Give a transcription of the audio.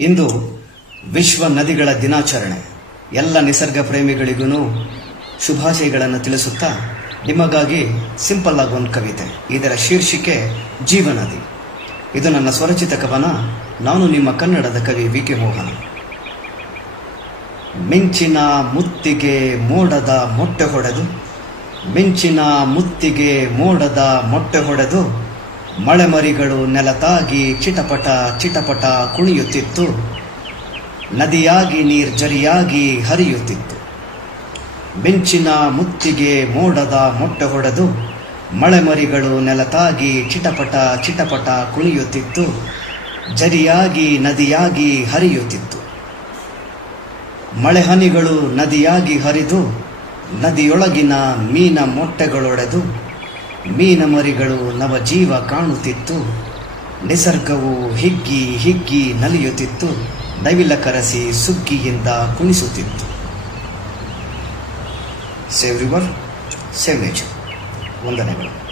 ಇಂದು ವಿಶ್ವ ನದಿಗಳ ದಿನಾಚರಣೆ. ಎಲ್ಲ ನಿಸರ್ಗ ಪ್ರೇಮಿಗಳಿಗೂ ಶುಭಾಶಯಗಳನ್ನು ತಿಳಿಸುತ್ತಾ ನಿಮಗಾಗಿ ಸಿಂಪಲ್ ಆಗಿ ಕವಿತೆ. ಇದರ ಶೀರ್ಷಿಕೆ ಜೀವನದಿ ಇದು ನನ್ನ ಸ್ವರಚಿತ ಕವನ. ನಾನು ನಿಮ್ಮ ಕನ್ನಡದ ಕವಿ ವಿ. ಕೆ. ಮೋಹನ್. ಮಿಂಚಿನ ಮುತ್ತಿಗೆ ಮೋಡದ ಮೊಟ್ಟೆ ಹೊಡೆದು, ಮಿಂಚಿನ ಮುತ್ತಿಗೆ ಮೋಡದ ಮೊಟ್ಟೆ ಹೊಡೆದು ಮಳೆಮರಿಗಳು ನೆಲತಾಗಿ ಚಿಟಪಟ ಚಿಟಪಟ ಕುಣಿಯುತ್ತಿತ್ತು. ನದಿಯಾಗಿ ನೀರ್ಜರಿಯಾಗಿ ಹರಿಯುತ್ತಿತ್ತು. ಮಿಂಚಿನ ಮುತ್ತಿಗೆ ಮೋಡದ ಮೊಟ್ಟೆ ಹೊಡೆದು ಮಳೆಮರಿಗಳು ನೆಲತಾಗಿ ಚಿಟಪಟ ಚಿಟಪಟ ಕುಣಿಯುತ್ತಿತ್ತು. ಜರಿಯಾಗಿ ನದಿಯಾಗಿ ಹರಿಯುತ್ತಿತ್ತು. ಮಳೆಹನಿಗಳು ನದಿಯಾಗಿ ಹರಿದು ನದಿಯೊಳಗಿನ ಮೀನ ಮೊಟ್ಟೆಗಳೊಡೆದು ಮೀನ ಮರಿಗಳು ನವಜೀವ ಕಾಣುತ್ತಿತ್ತು. ನಿಸರ್ಗವು ಹಿಗ್ಗಿ ಹಿಗ್ಗಿ ನಲಿಯುತ್ತಿತ್ತು. ನವಿಲ ಕರಸಿ ಸುಗ್ಗಿಯಿಂದ ಕುಣಿಸುತ್ತಿತ್ತು. ಸೇವ್ ರಿವರ್ ಸೇವ್ ನೇಚರ್ ವಂದನೆಗಳು.